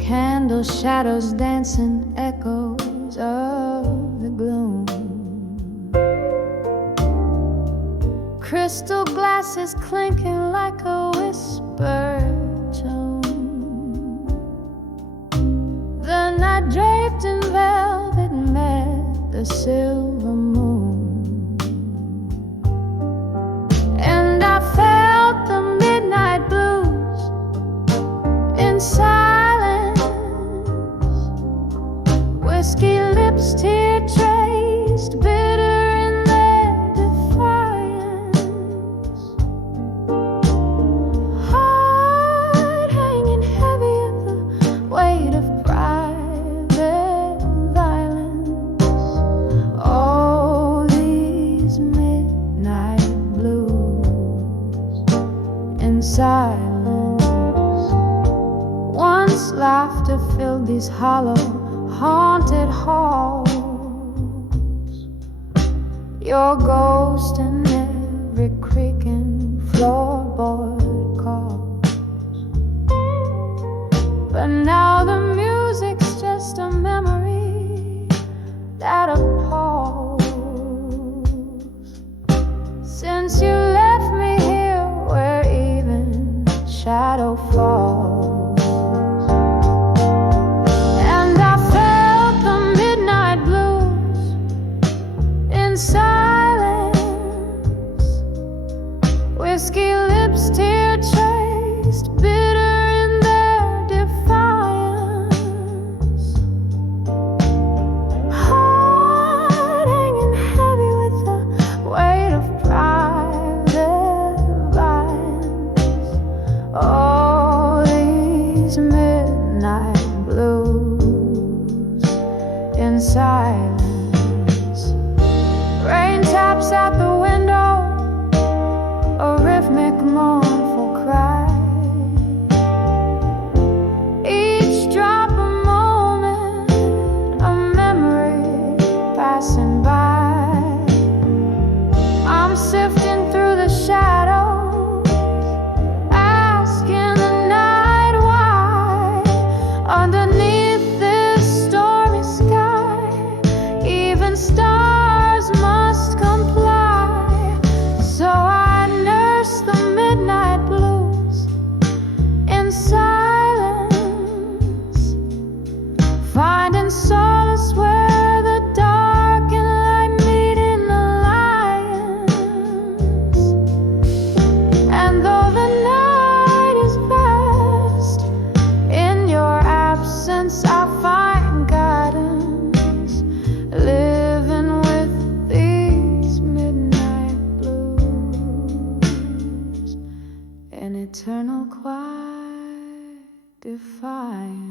Candle shadows dancing, echoes of the gloom. Crystal glasses clinking like a whispered tune. The night draped in velvet met the silver moon, and I felt the midnight blues in silence. Whiskey lips, tear traced, bitter in their defiance. Heart hanging heavy at the weight of private violence. All these midnight blues in silence. Once laughter filled these hollow, haunted halls. Your ghost in every creaking floorboard calls. But now the music's just a memory that appalls. Since you left me here where even shadow falls. Silence, whiskey lips, tear traced, bitter in their defiance. Heart hanging heavy with the weight of private violence. All these midnight blues in silence. Rain taps at the window, a rhythmic mournful cry. Each drop a moment, a memory passing by. I'm sifting through the shadows, asking the night why. Underneath this stormy sky, even stars must comply. So I nurse the midnight blues in silence, finding solace where the dark and light meet in alliance. And though the night is vast, in your absence I find guidance, living with these midnight blues in eternal quiet defiance.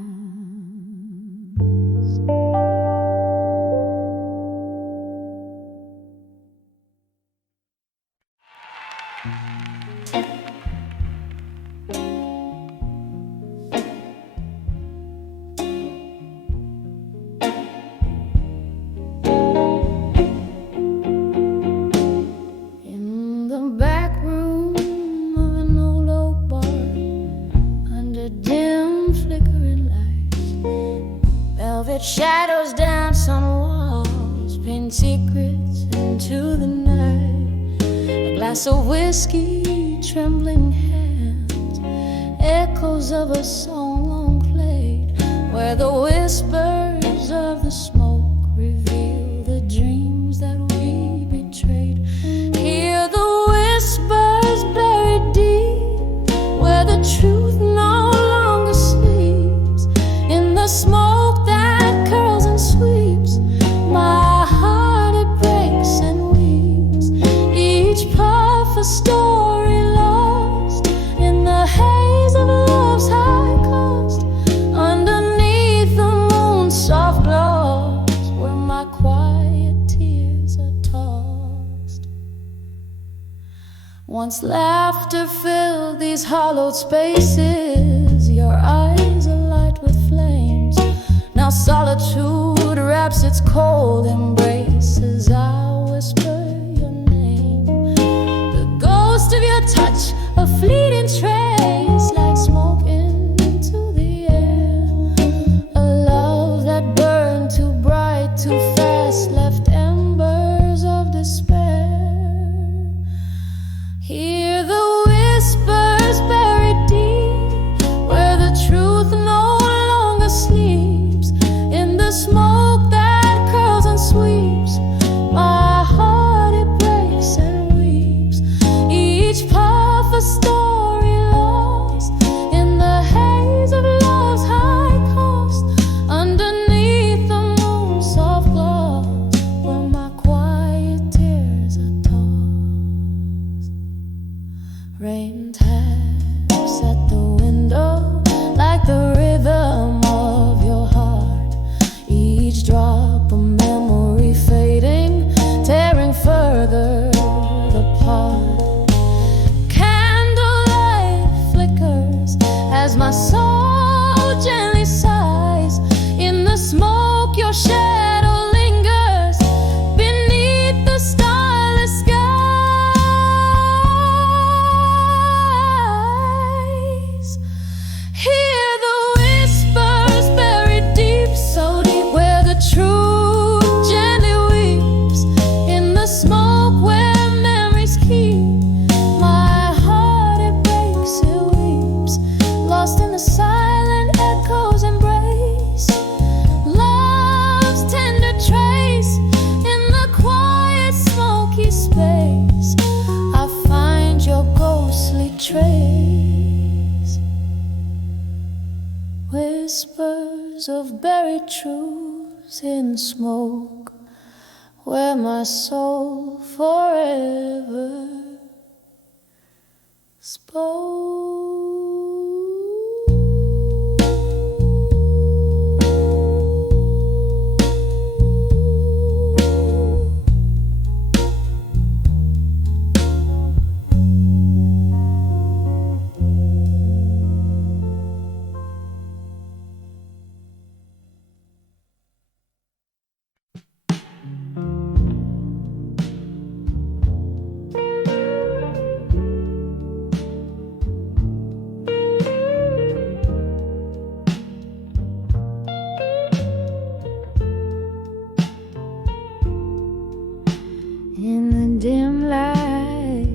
In the back room of an old oak bar, under dim flickering lights, velvet shadows dance on walls, paint secrets into the night. A glass of whiskey, trembling hands, echoes of a song long played, where the whispers of the smoke reveal the dreams that we betrayed. Hear the whispers buried deep, where the truth no longer sleeps. In the smoke that curls and sweeps, my heart it breaks and weeps. Each puff a story lost in the haze of love's high cost. Underneath the moon's soft glows, where my quiet tears are tossed. Once laughter filled these hollowed spaces, your eyes alight with flames. Now solitude wraps its cold embrace as I whisper your name. The ghost of your touch, a fleeting trace, like smoke into the air. whispers of buried truths in smoke, where my soul forever spoke. In the dim light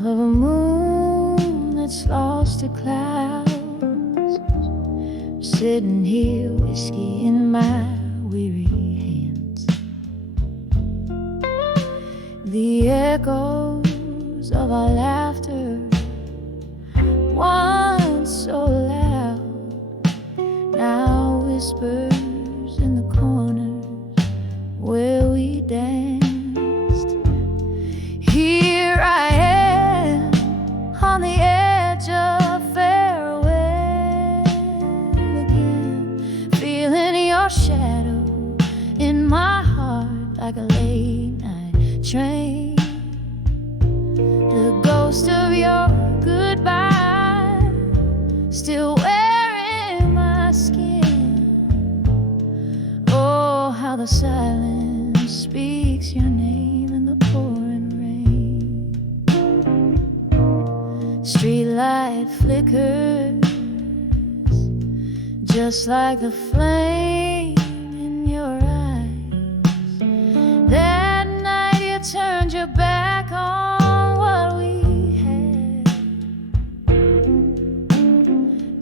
of a moon that's lost to clouds, sitting here, whiskey in my weary hands. The echoes of our laughter, once so loud, now whispers in the corners where we danced. Here I am on the edge of farewell again, feeling your shadow in my heart like a late night train. The ghost of your goodbye still wearing my skin. Oh, how the silence speaks your name in the pouring rain. Streetlight flickers just like the flame in your eyes. That night you turned your back on what we had.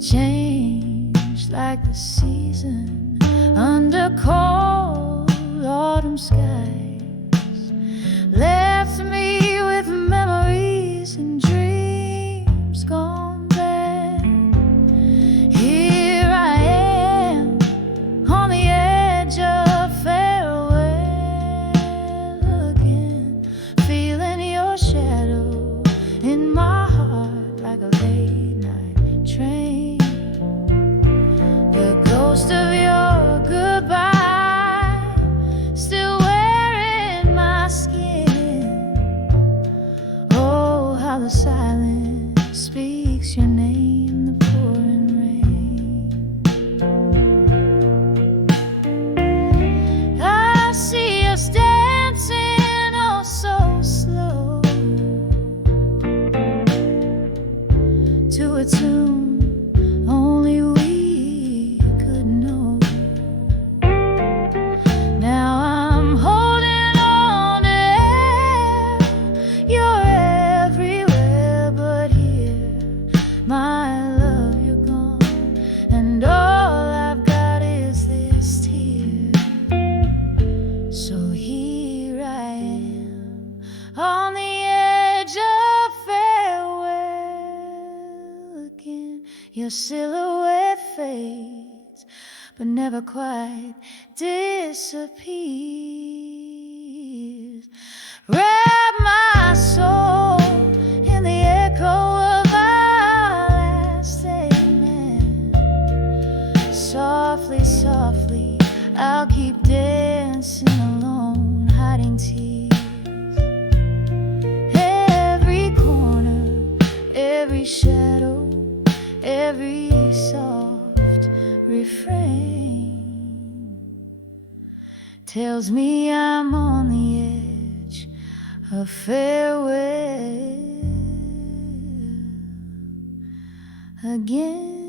Changed like the season under cold autumn skies, left me with memories and dreams gone bad. Here I am on the edge of farewell again, feeling your shadow in my heart like a late night train. The ghost of your goodbye still wearing my skin. Oh, how the silence speaks your name in the pouring rain. I see us dancing oh so slow to a tune only we could know. Now I'm holding on to air. You're everywhere but here. My love, you're gone, and all I've got is this tear. So here I am on the edge of farewell again. Your silhouette fades but never quite disappears. Wrap my soul in the echo of our last amen. Softly, softly, I'll keep dancing alone, hiding tears. Every corner, every shadow, every soft refrain tells me I'm on the edge of farewell again.